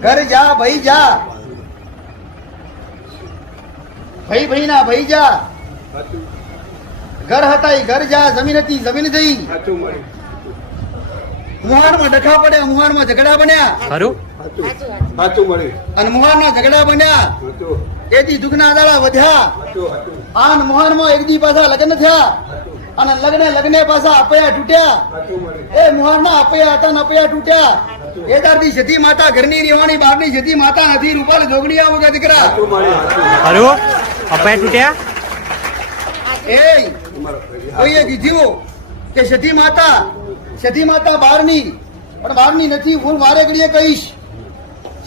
ઘર જા ભાઈ જા, ભાઈ ભાઈ ના ભાઈ જા, ઘર હતા એ ઘર જા, જમીન હતી જમીન જઈ. મુહારમાં ડખા પડ્યા, મુહારમાં ઝઘડા બન્યા, ખરું અને મુહારના ઝઘડા બન્યા એથી દુઃખના દાડા વધ્યા. આન મુહારમાં એક દી પાછા લગ્ન થયા, અને લગ્ને પાછા અપયા તૂટ્યા. એ મુહારના અપયા હતા ને અપયા તૂટ્યા. એ તારથી સતી માતા ઘરની રહેવાની, બહારની સતી માતા નથી. રૂપાલ જોગડિયા વગર દીકરા ખરું અપાય તૂટ્યા. એ કોઈએ કીધું કે સતી માતા બહારની, પણ બહારની નથી. હું મારે ઘડીએ કહીશ,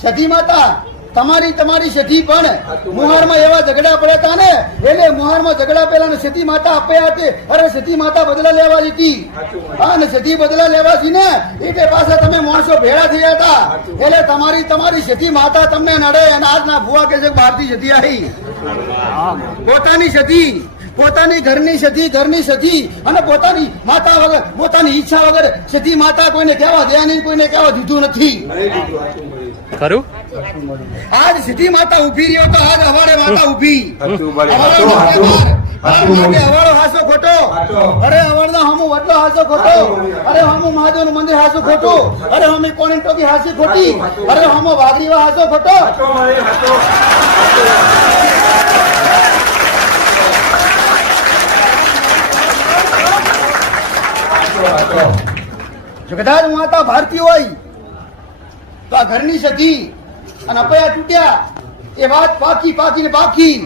સતી માતા તમારી સતી પણ મુહારમાં એવા ઝઘડા પડ્યા હતા ને, એટલે મુહારમાં ઝઘડા પેલા ને સતી માતા અપયા હતી. અરે સતી માતા બદલા લેવા જતી, હા ને સતી બદલા લેવા છે ને એટલે પાછા તમે માણસો ભેળા થયા હતા. એટલે તમારી સતી માતા તમને નડે, અને આજના ભુવા કે છે બહારથી સતી આવી. પોતાની સતી, પોતાની ઘરની સતી અને પોતાની માતા વગર, પોતાની ઈચ્છા વગર સતી માતા કોઈને કહેવા દે નહીં, કોઈને કહેવા દીધું નથી. ખરું આજ સતી માતા ઉભી રહ્યો તો આજ અવાડે માતા ઉભી. અવાડો હાસો ખોટો, અરે અવાડના હમું વડલો હાસો ખોટો, અરે હમું મહાદેવનું મંદિર હાસો ખોટું, અરે હમી કોણી ટોકી હાસી ખોટી, અરે હમો વાઘરીવા હાસો ખોટો. જો કદાચ માતા ભારતી હોય તો આ ઘરની સતી અને અપયા તૂટ્યા એ વાત પાકી ને પાકી.